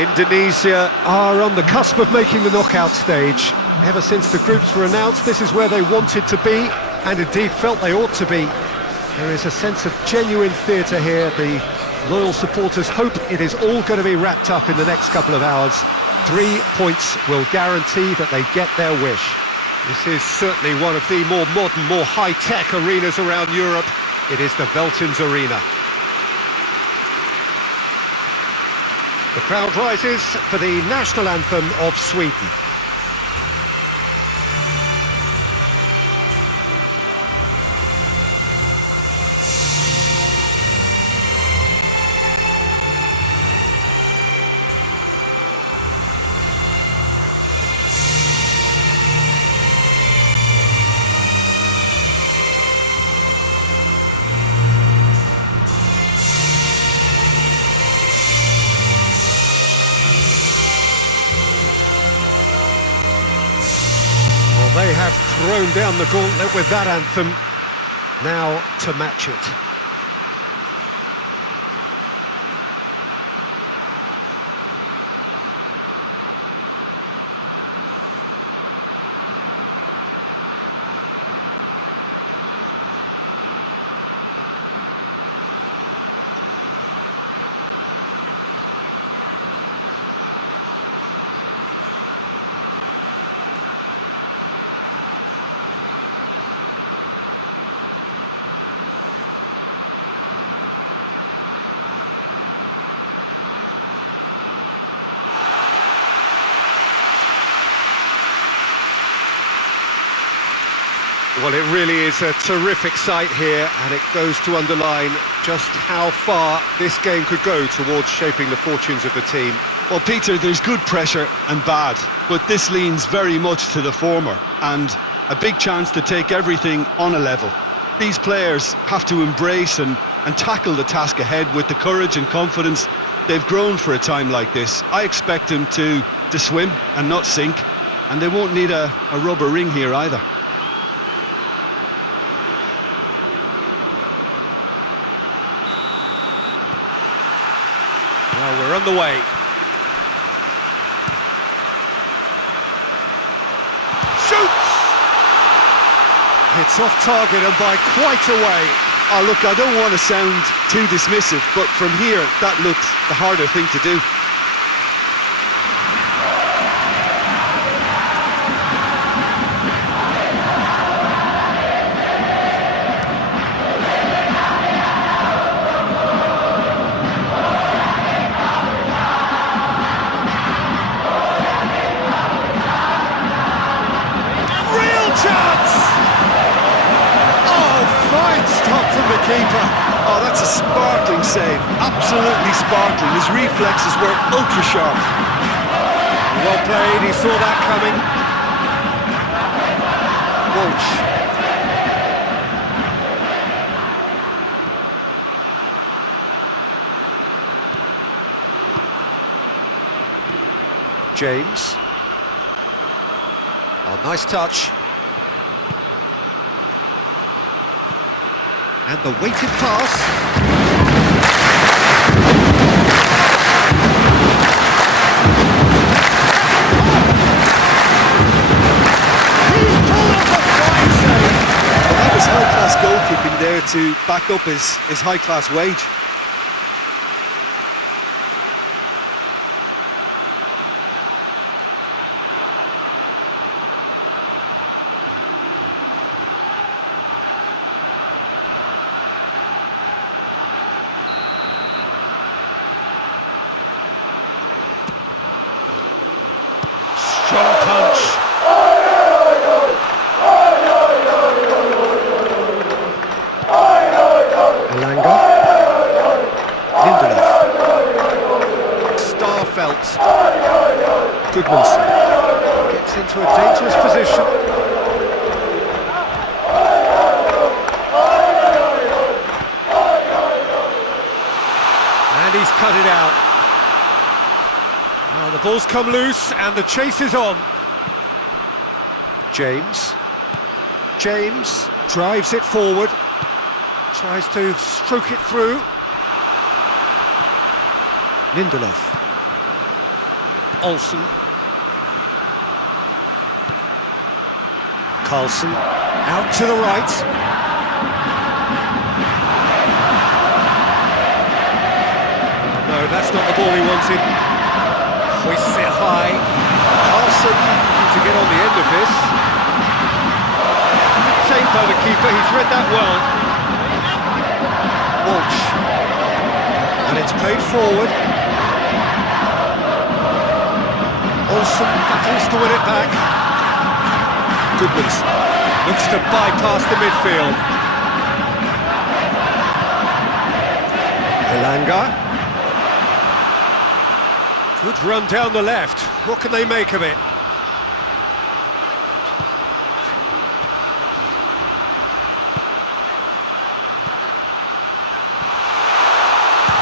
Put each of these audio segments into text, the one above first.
Indonesia are on the cusp of making the knockout stage. Ever since the groups were announced, this is where they wanted to be, and indeed felt they ought to be. There is a sense of genuine theatre here. The loyal supporters hope it is all going to be wrapped up in the next couple of hours. 3 points will guarantee that they get their wish. This is certainly one of the more modern, more high-tech arenas around Europe. It is the Veltins Arena. The crowd rises for the national anthem of Sweden. They have thrown down the gauntlet with that anthem. Now to match it. Well, it really is a terrific sight here, and it goes to underline just how far this game could go towards shaping the fortunes of the team. Well, Peter, there's good pressure and bad, but this leans very much to the former, and a big chance to take everything on a level. These players have to embrace and tackle the task ahead with the courage and confidence they've grown for a time like this. I expect them to swim and not sink, and they won't need a rubber ring here either. Well, we're on the way. Shoots! It's off target and by quite a way. Oh, look, I don't want to sound too dismissive, but from here, that looks the harder thing to do. Keeper. Oh, that's a sparkling save. Absolutely sparkling. His reflexes were ultra sharp. Well played, he saw that coming. Walsh. James. Oh, nice touch. And the weighted pass. He's pulled off a fine save. Well, that was high-class goalkeeping there to back up his high-class wage. Strong punch. Elanga. Lindelof. Starfelt. Goodmanson. Gets into a dangerous position. And he's cut it out. The ball's come loose and the chase is on. James drives it forward, tries to stroke it through. Lindelof. Olsen. Carlson, out to the right. No, that's not the ball he wanted. Hoists it high. Carlson looking to get on the end of this. Saved by the keeper, he's read that well. Walsh. And it's played forward. Olsen battles to win it back. Goodmans looks to bypass the midfield. Elanga. Good run down the left. What can they make of it?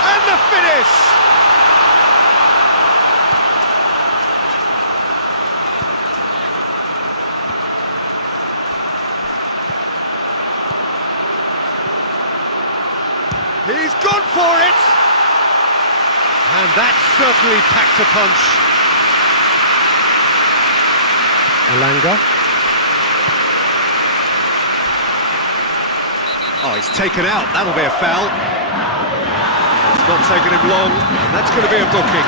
And the finish! He's gone for it! And that certainly packed a punch. Elanga. Oh, he's taken out. That'll be a foul. It's not taken him long, and that's going to be a booking.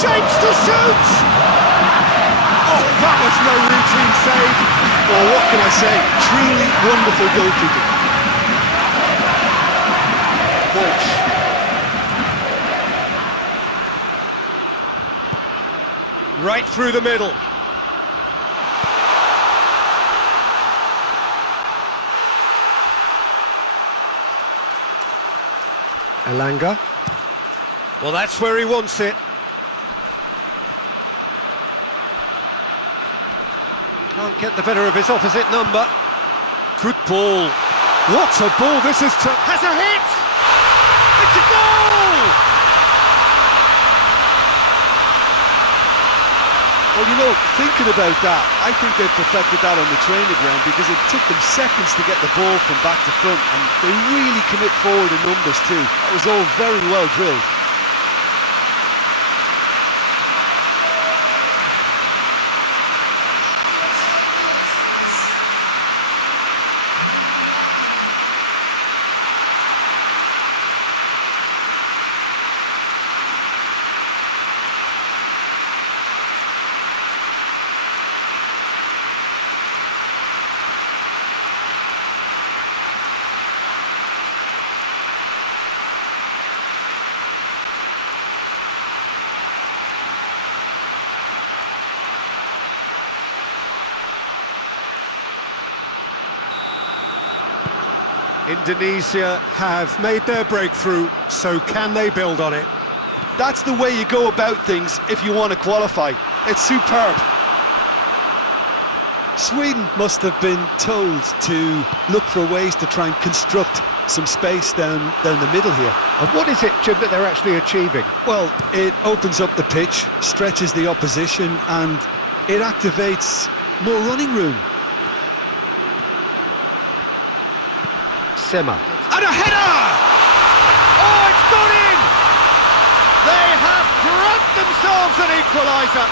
Shapes to shoot! Oh, that was no routine save. Well, what can I say? Truly wonderful goalkeeping. Walsh. Right through the middle. Elanga. Well, that's where he wants it. Can't get the better of his opposite number. Good ball. What a ball this is to... Has a hit! It's a goal! Well, you know, thinking about that, I think they perfected that on the training ground because it took them seconds to get the ball from back to front, and they really commit forward in numbers too. That was all very well drilled. Indonesia have made their breakthrough, so can they build on it? That's the way you go about things if you want to qualify. It's superb. Sweden must have been told to look for ways to try and construct some space down the middle here. And what is it, Jim, that they're actually achieving? Well, it opens up the pitch, stretches the opposition, and it activates more running room. Sema. And a header! Oh, it's gone in! They have grabbed themselves an equaliser.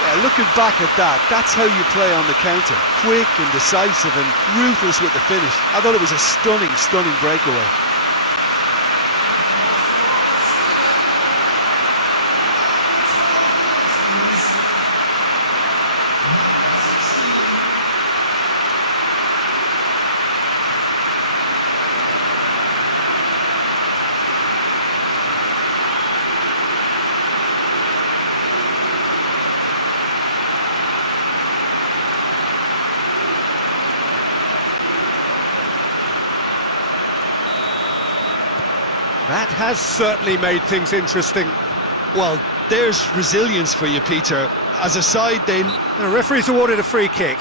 Yeah, looking back at that, that's how you play on the counter. Quick and decisive and ruthless with the finish. I thought it was a stunning, stunning breakaway. That has certainly made things interesting. Well, there's resilience for you, Peter. As a side, then... The referee's awarded a free kick.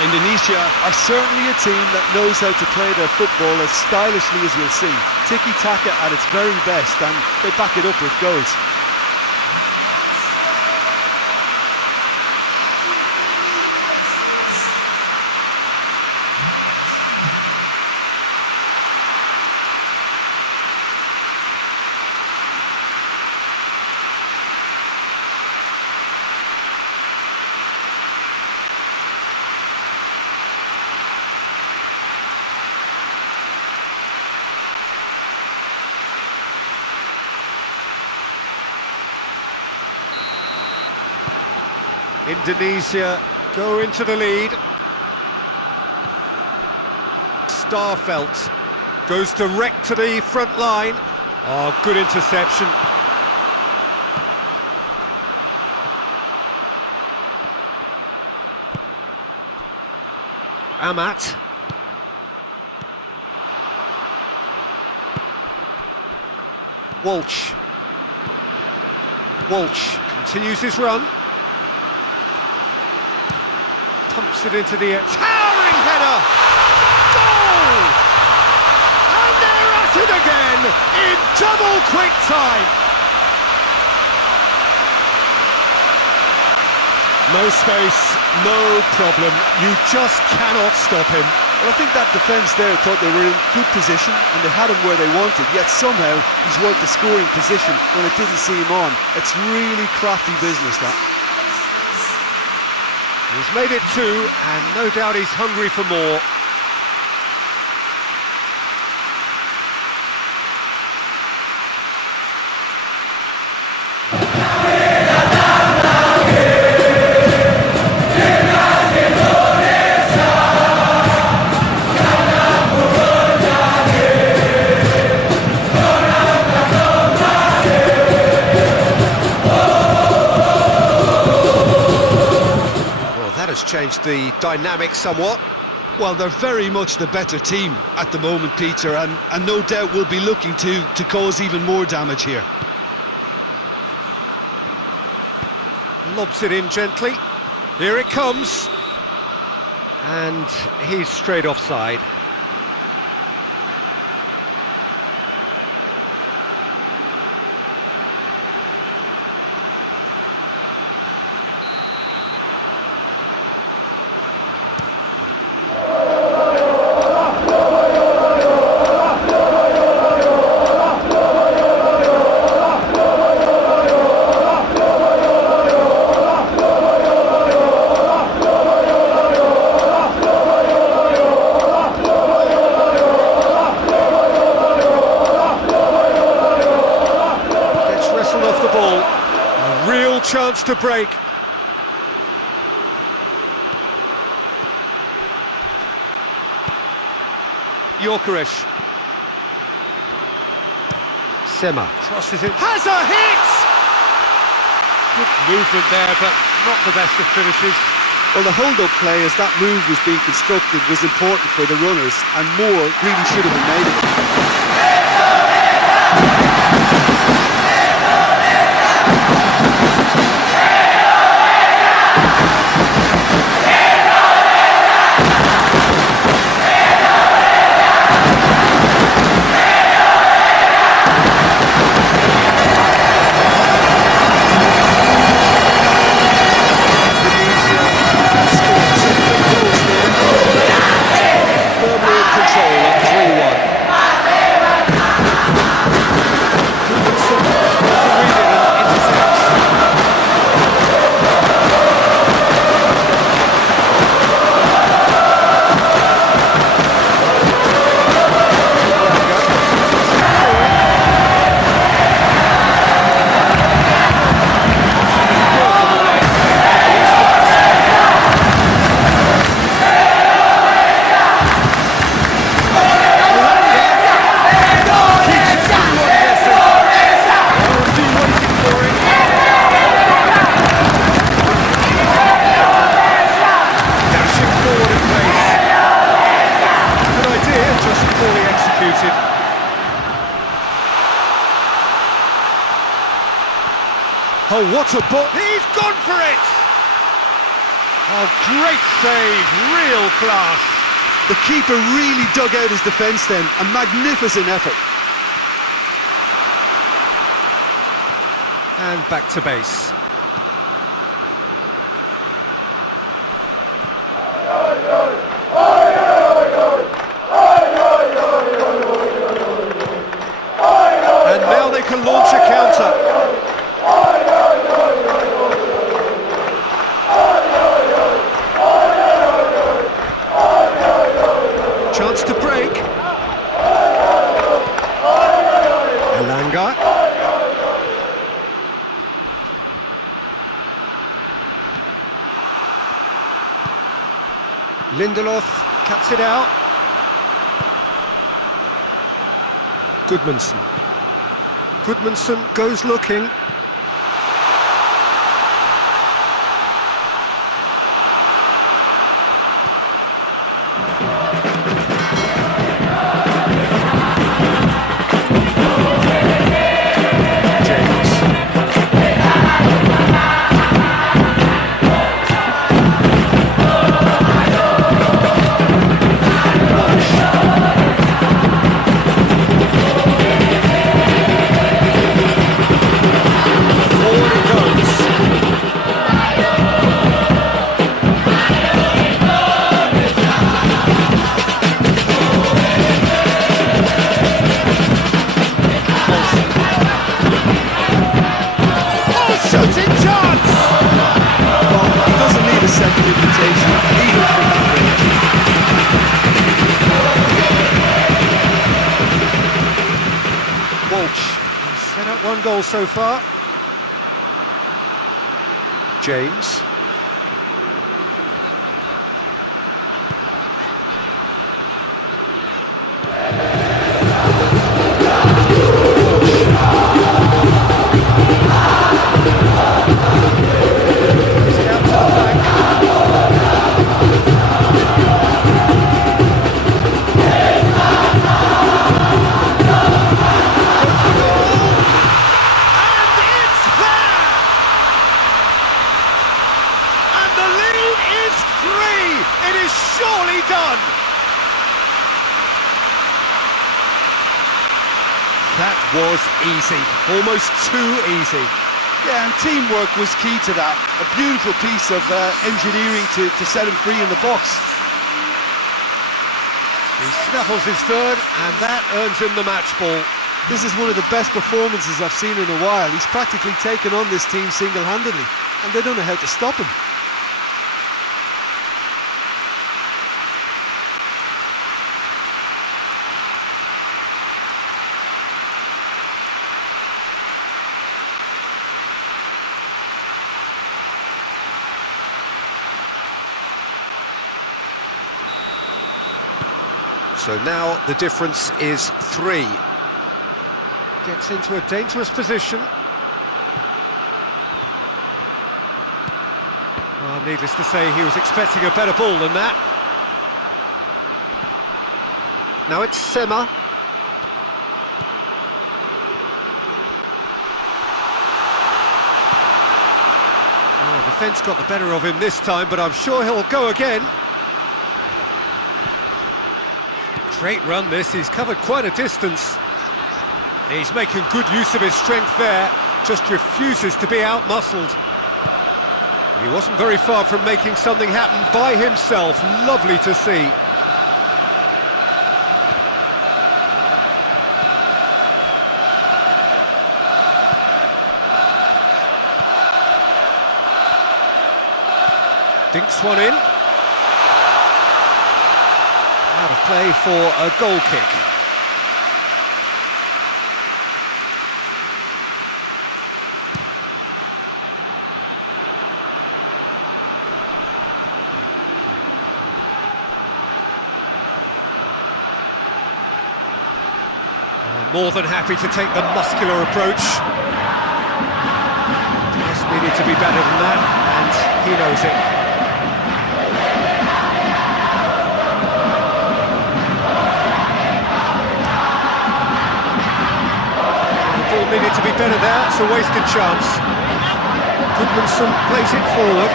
Indonesia are certainly a team that knows how to play their football as stylishly as you'll see. Tiki-taka at its very best, and they back it up with goals. Indonesia go into the lead. Starfelt goes direct to the front line. Oh, good interception. Amat. Walsh. Walsh continues his run. Pumps it into the air. Towering header! Goal! And they're at it again in double quick time. No space, no problem. You just cannot stop him. Well, I think that defence there thought they were in good position and they had him where they wanted, yet somehow he's worked the scoring position when it didn't see him on. It's really crafty business, that. He's made it two, and no doubt he's hungry for more. Changed the dynamic somewhat. Well, they're very much the better team at the moment, Peter, and no doubt will be looking to cause even more damage here. Lobs it in gently. Here it comes. And he's straight offside. Chance to break. Yuukk. Sema crosses it. Has a hit! Good movement there, but not the best of finishes. Well, the hold-up play as that move was being constructed was important for the runners, and more really should have been made of it. Oh, what a ball! He's gone for it! Oh, great save, real class. The keeper really dug out his defence then, a magnificent effort. And back to base. And now they can launch a counter. Chance to break. Elanga. Lindelof cuts it out. Goodmanson. Goodmanson goes looking. Set up one goal so far. James. That was easy, almost too easy. Yeah, and teamwork was key to that. A beautiful piece of engineering to set him free in the box. He snuffles his third, and that earns him the match ball. This is one of the best performances I've seen in a while. He's practically taken on this team single-handedly, and they don't know how to stop him. So now the difference is 3. Gets into a dangerous position. Well, needless to say, he was expecting a better ball than that. Now it's Sema. Oh, defence got the better of him this time, but I'm sure he'll go again. Great run this, he's covered quite a distance. He's making good use of his strength there, just refuses to be out-muscled. He wasn't very far from making something happen by himself, lovely to see. Dinks one in. Out of play for a goal kick. More than happy to take the muscular approach. Just needed to be better than that, and he knows it. Needed to be better there, it's a wasted chance. Goodmanson plays it forward.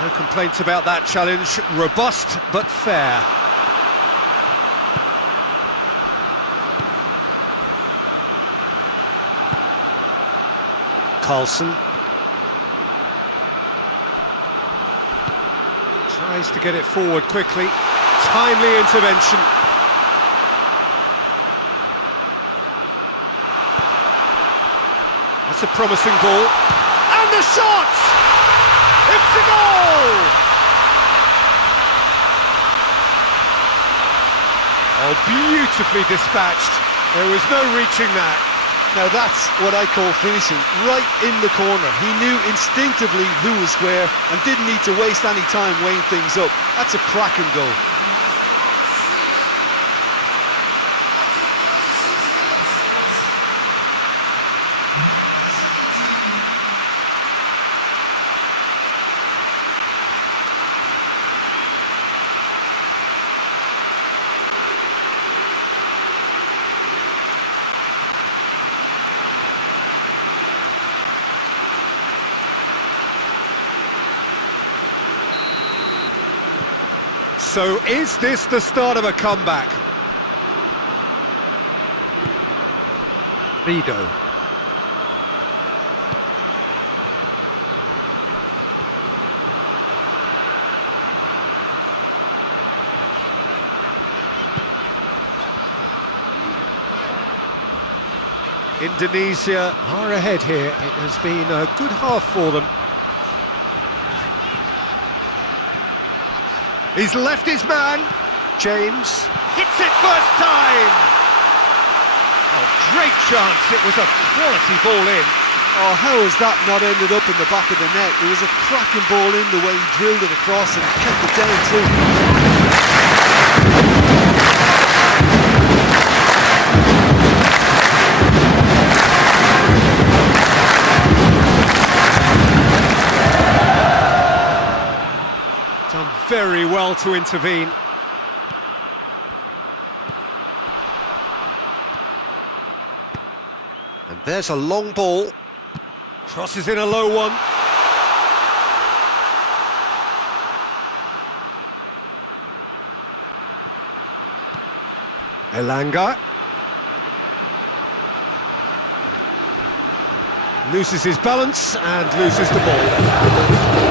No complaints about that challenge. Robust but fair. Carlson tries to get it forward quickly. Timely intervention. That's a promising ball. And the shot! It's a goal! Oh, beautifully dispatched. There was no reaching that. Now that's what I call finishing, right in the corner. He knew instinctively who was where and didn't need to waste any time weighing things up. That's a cracking goal. So is this the start of a comeback? Rido. Indonesia are ahead here. It has been a good half for them. He's left his man. James hits it first time. Oh, great chance. It was a quality ball in. Oh, how has that not ended up in the back of the net? It was a cracking ball in the way he drilled it across and kept it down too. Done very well to intervene. And there's a long ball. Crosses in a low one. Elanga. Loses his balance and loses the ball.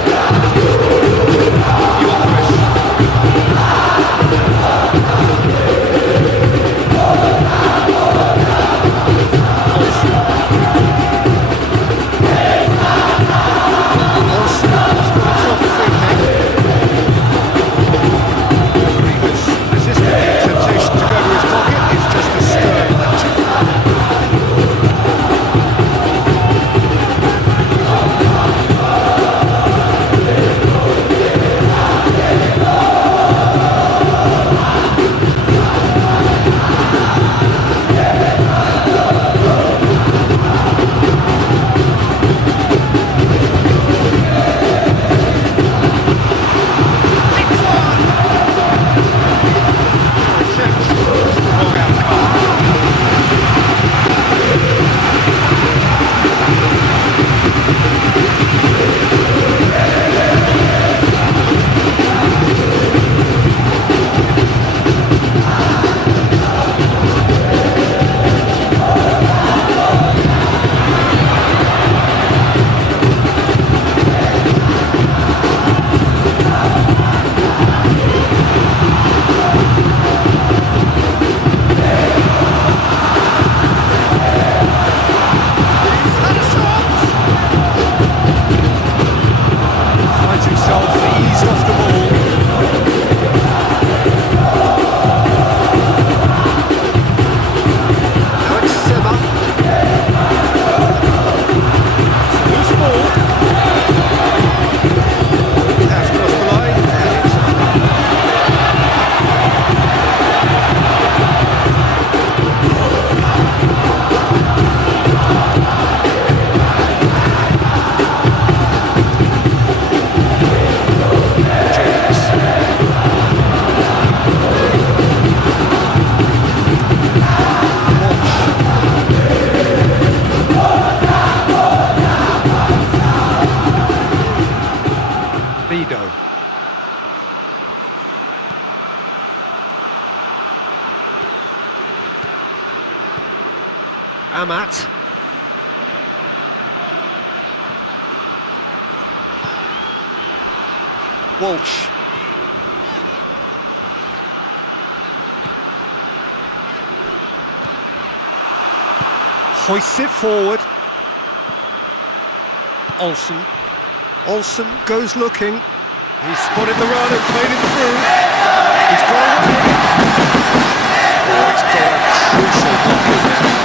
Amat. Walsh. Hoists it forward. Olsen. Olsen goes looking. He's spotted the run and played it through. He's gone. Oh, it's got a crucial block in there.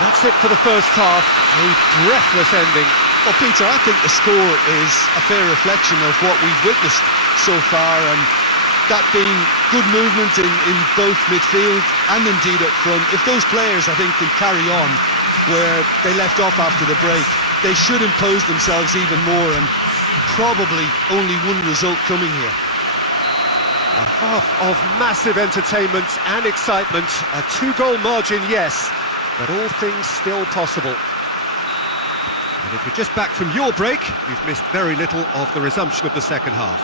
That's it for the first half, a breathless ending. Well, Peter, I think the score is a fair reflection of what we've witnessed so far, and that being good movement in both midfield and indeed up front. If those players, I think, can carry on where they left off after the break, they should impose themselves even more, and probably only one result coming here. A half of massive entertainment and excitement, a 2-goal margin, yes, but all things still possible. And if you're just back from your break, you've missed very little of the resumption of the second half.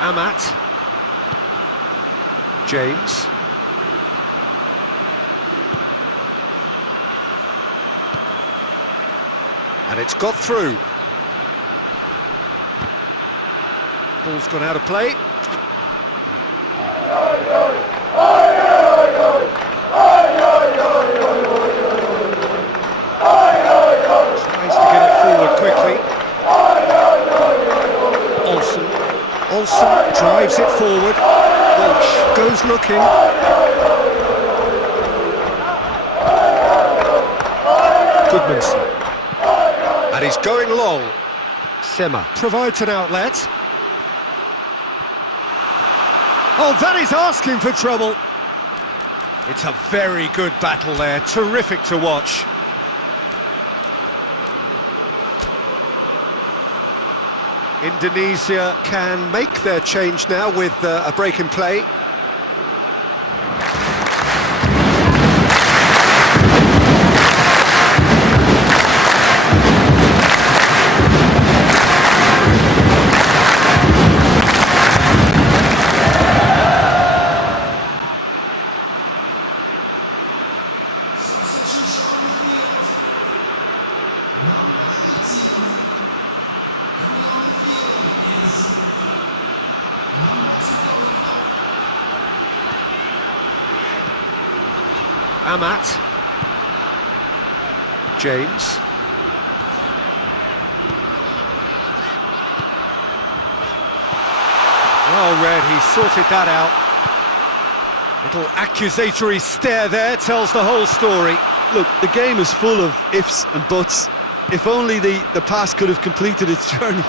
Amat. James. And it's got through. Ball's gone out of play. Tries to get it forward quickly. Olsen drives it forward. Walsh goes looking. Goodmanson. And he's going long. Sema provides an outlet. Oh, that is asking for trouble. It's a very good battle there. Terrific to watch. Indonesia can make their change now with a break in play. Amat. James. Well read, he sorted that out. Little accusatory stare there tells the whole story. Look, the game is full of ifs and buts. If only the pass could have completed its journey.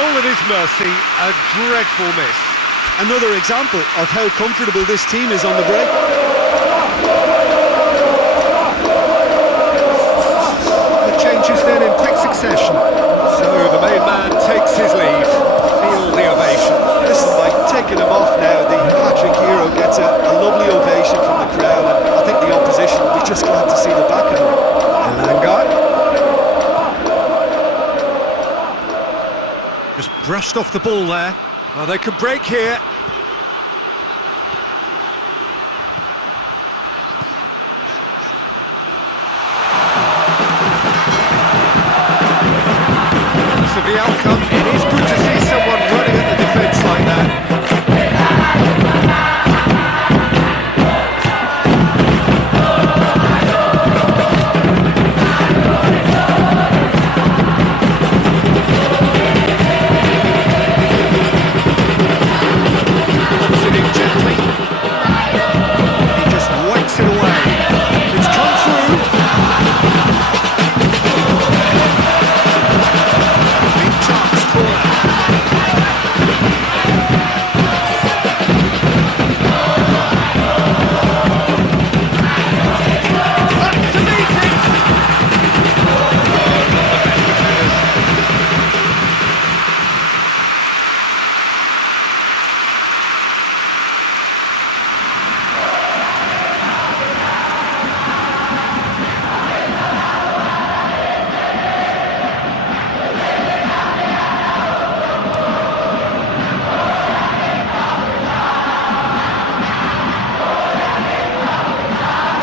goal at his mercy, a dreadful miss. Another example of how comfortable this team is on the break. The changes then in quick succession. So the main man takes his leave. Feel the ovation. Listen, by taking him off now, the hat-trick hero gets a lovely ovation from the crowd, and I think the opposition will be just glad to see the back of him. Elanga. Just brushed off the ball there. Oh, they could break here. So the outcome, it is good to see someone running at the defence like that.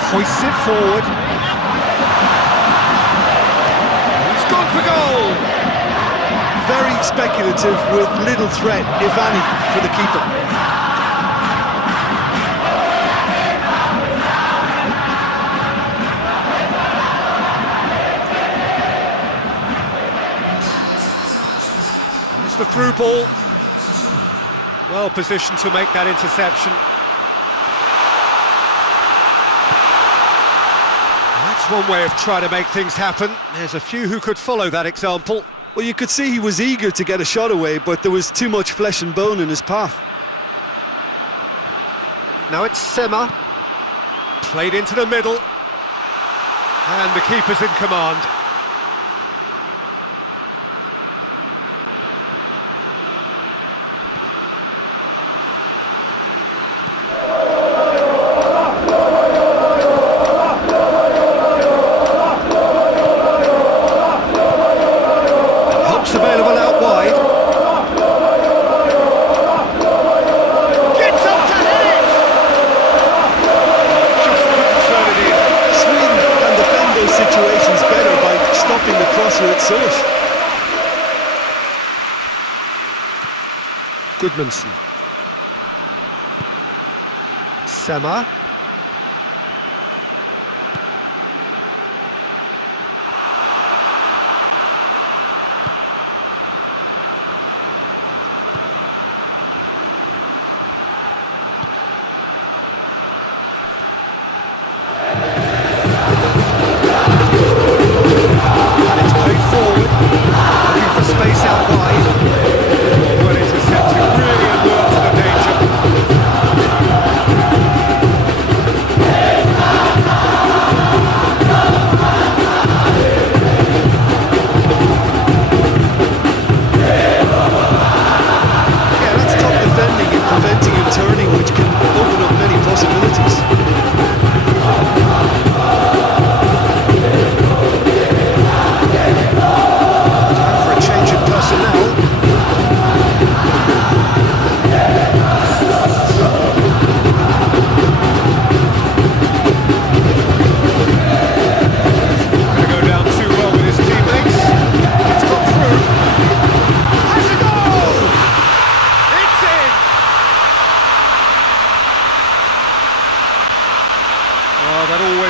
Hoists it forward. He's gone for goal! Very speculative with little threat, if any, for the keeper. It's the through ball. Well positioned to make that interception. That's one way of trying to make things happen. There's a few who could follow that example. Well, you could see he was eager to get a shot away, but there was too much flesh and bone in his path. Now it's Sema. Played into the middle. And the keeper's in command. Available out wide. Gets up to hit it! Just couldn't turn it in. Sweden can defend those situations better by stopping the crosser at source. Goodmanson. Sema. Space out wide. Well intercepted, really alert to the danger. Yeah, that's top defending and preventing him turning, which can open up many possibilities.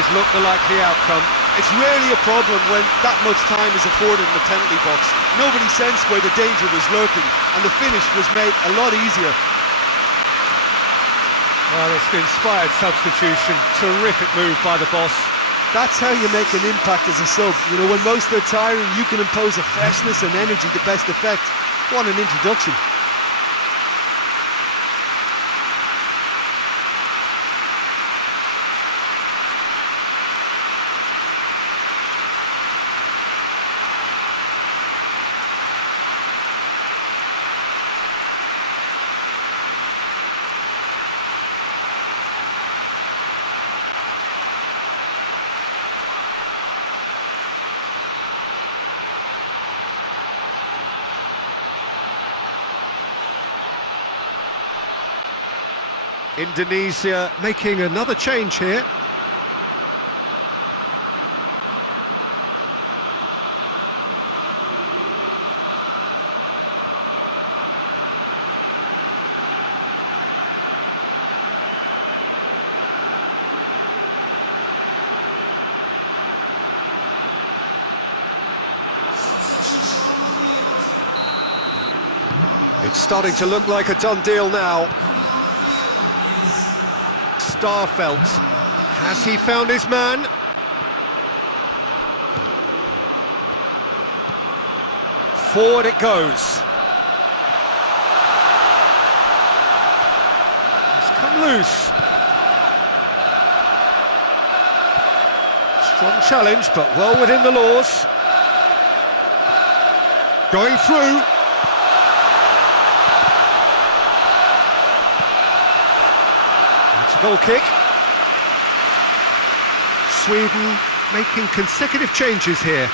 Looked the likely outcome. It's rarely a problem when that much time is afforded in the penalty box. Nobody sensed where the danger was lurking, and the finish was made a lot easier. Well, it's the inspired substitution. Terrific move by the boss. That's how you make an impact as a sub. You know, when most are tiring, you can impose a freshness and energy to best effect. What an introduction. Indonesia making another change here. It's starting to look like a done deal now. Starfelt, has he found his man? Forward it goes. He's come loose. Strong challenge, but well within the laws. Going through. Goal kick. Sweden making consecutive changes here.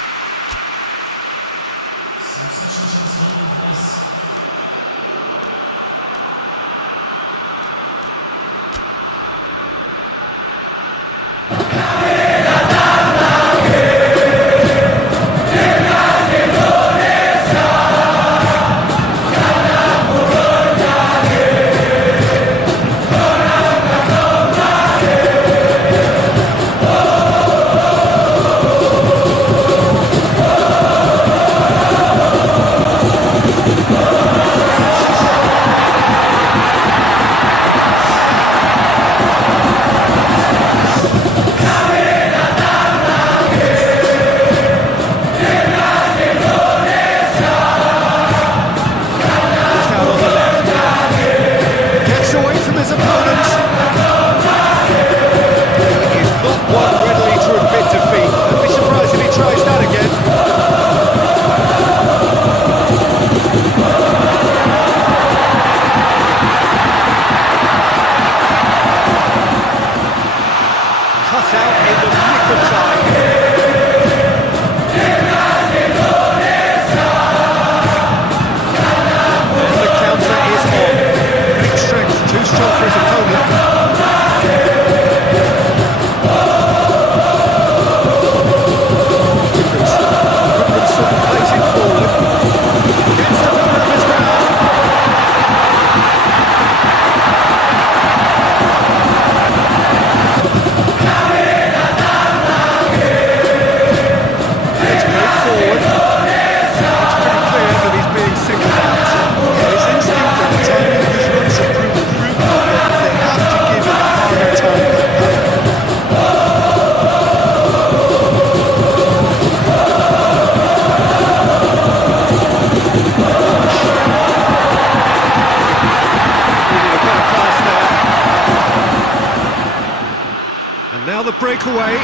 The breakaway.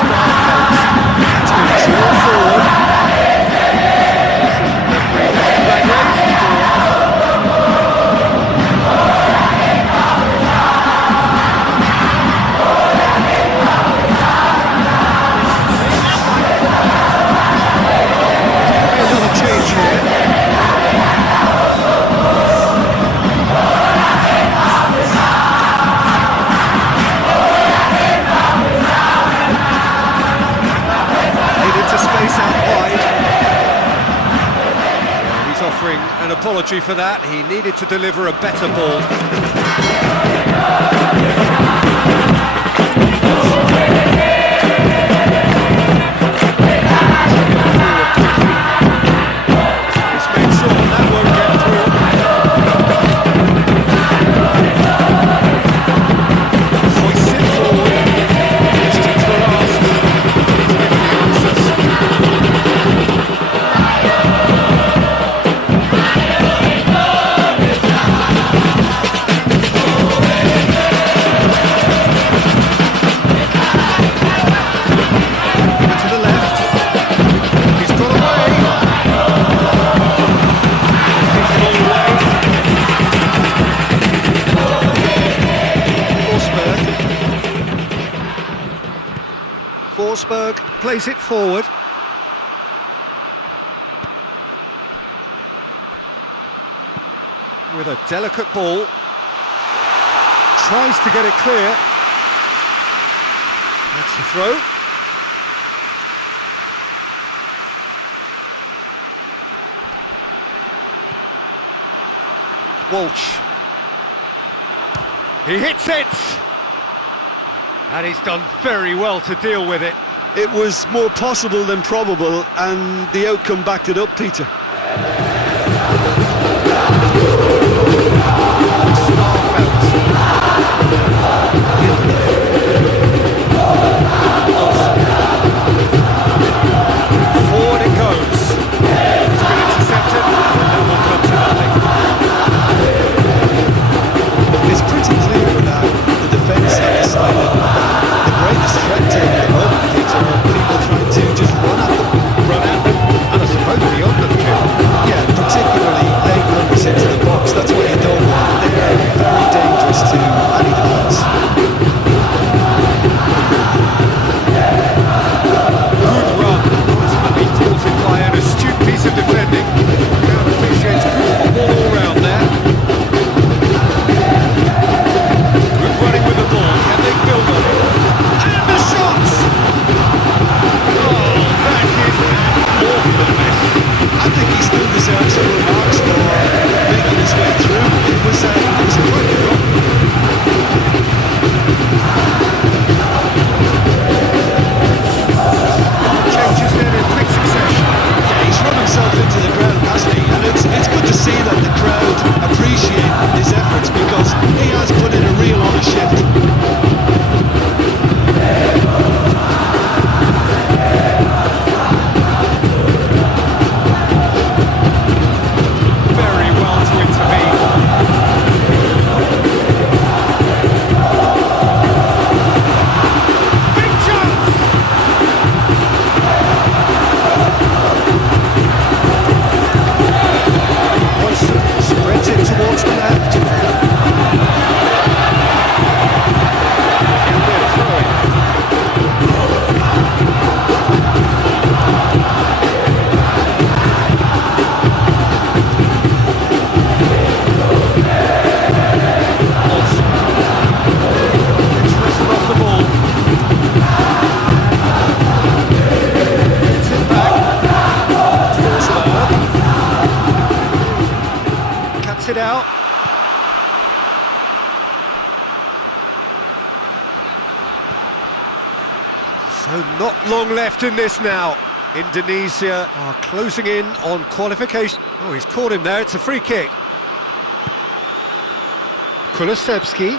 Starfelt has been drawn forward. Another change here. An apology for that. He needed to deliver a better ball. He's made sure that won't get through. Hoists it forward. Questions were asked. He's giving the answers. Forsberg plays it forward. With a delicate ball. Tries to get it clear. That's the throw. Walsh. He hits it! And he's done very well to deal with it. It was more possible than probable, and the outcome backed it up, Peter. Forward it goes. It's been intercepted, and that will come to nothing. It's pretty clear that the defence have decided that the greatest threat to the moment, Peter, are people trying to just run at them. Run at them, and I suppose beyond them, Jim. Yeah, particularly late numbers into the box. That's what you don't want. They're very dangerous to any defence. Good run, ultimately thwarted by an astute piece of defending. Crowd appreciates good football all round there. Good running with the ball, can they build on it? And the shot! Oh, that is an awful miss. I think he still deserves some remarks for making his way through. It was a cracking run. Changes then in quick succession. Yeah, he's run himself into the ground, hasn't he? And it's good to see that the crowd appreciate his efforts because he has put in a real honest shift. Very well to intervene. Big chance! Watson spreads it towards the left. And they're throwing. Watson. It's wrestled off the ball. Gets it back. Forsberg. Cuts it out. So not long left in this now. Indonesia are closing in on qualification. Oh, he's caught him there. It's a free kick. Kulusevski.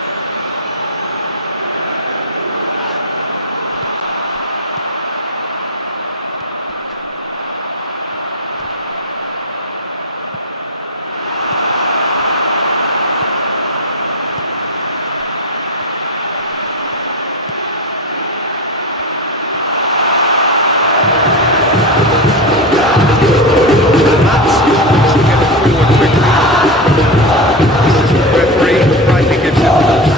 And that's to get it forward quickly. This is the referee, rightly gives it.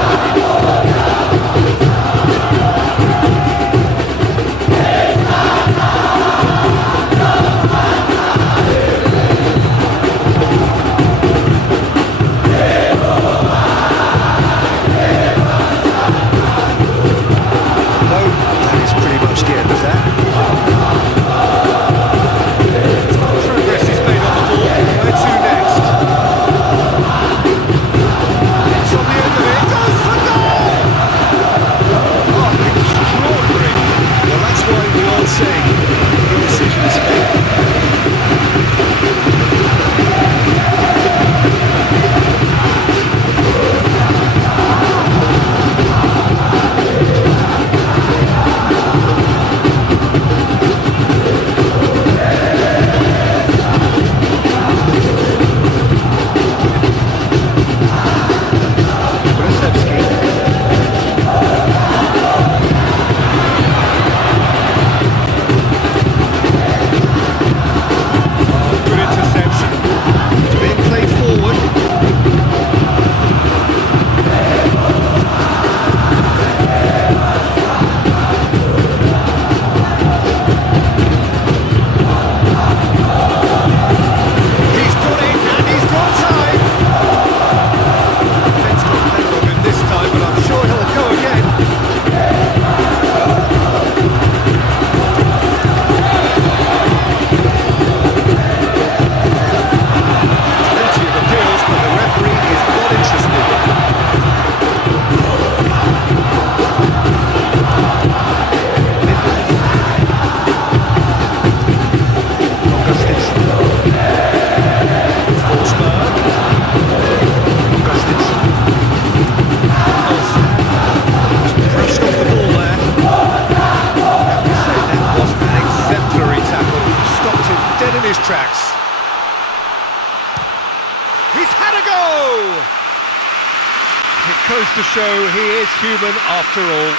It goes to show he is human after all.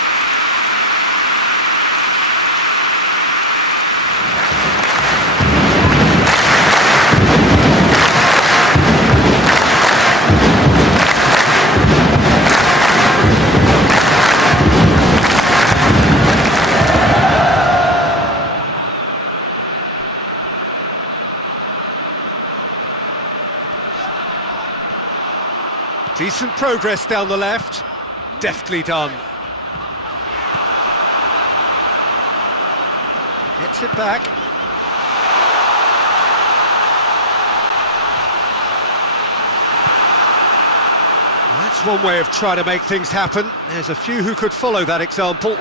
Decent progress down the left, deftly done. Gets it back. That's one way of trying to make things happen. There's a few who could follow that example.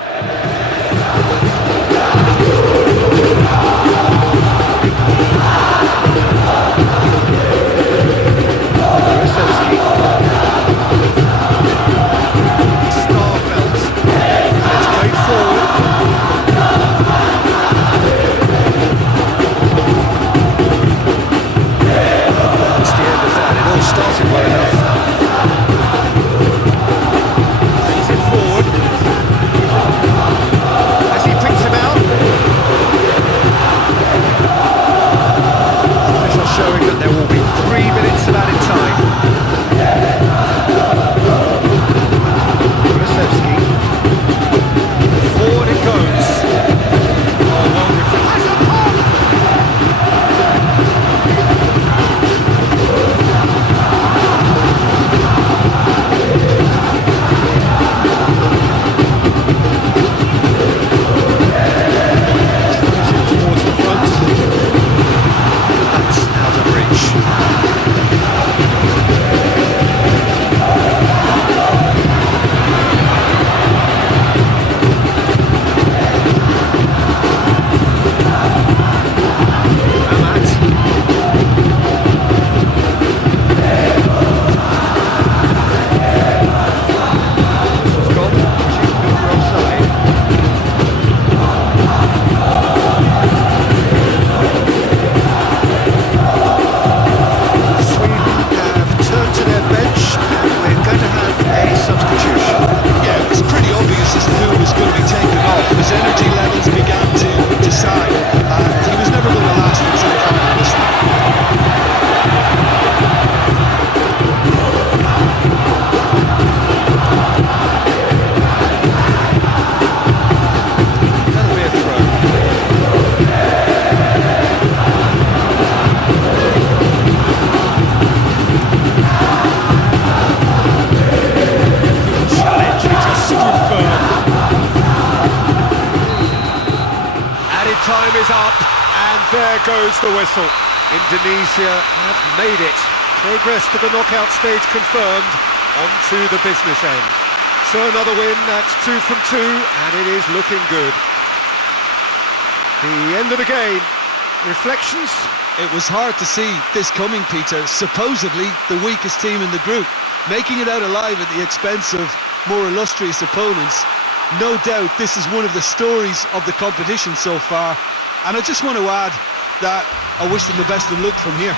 Started well enough. Brings it forward. As he picks him out. Official showing that there will be 3 minutes of added time. Kulusevski. Forward it goes. Oh, well defended. Time is up, and there goes the whistle. Indonesia have made it. Progress to the knockout stage confirmed, on to the business end. So another win, that's 2 from 2, and it is looking good. The end of the game. Reflections? It was hard to see this coming, Peter. Supposedly the weakest team in the group, making it out alive at the expense of more illustrious opponents. No doubt this is one of the stories of the competition so far, and I just want to add that I wish them the best of luck from here.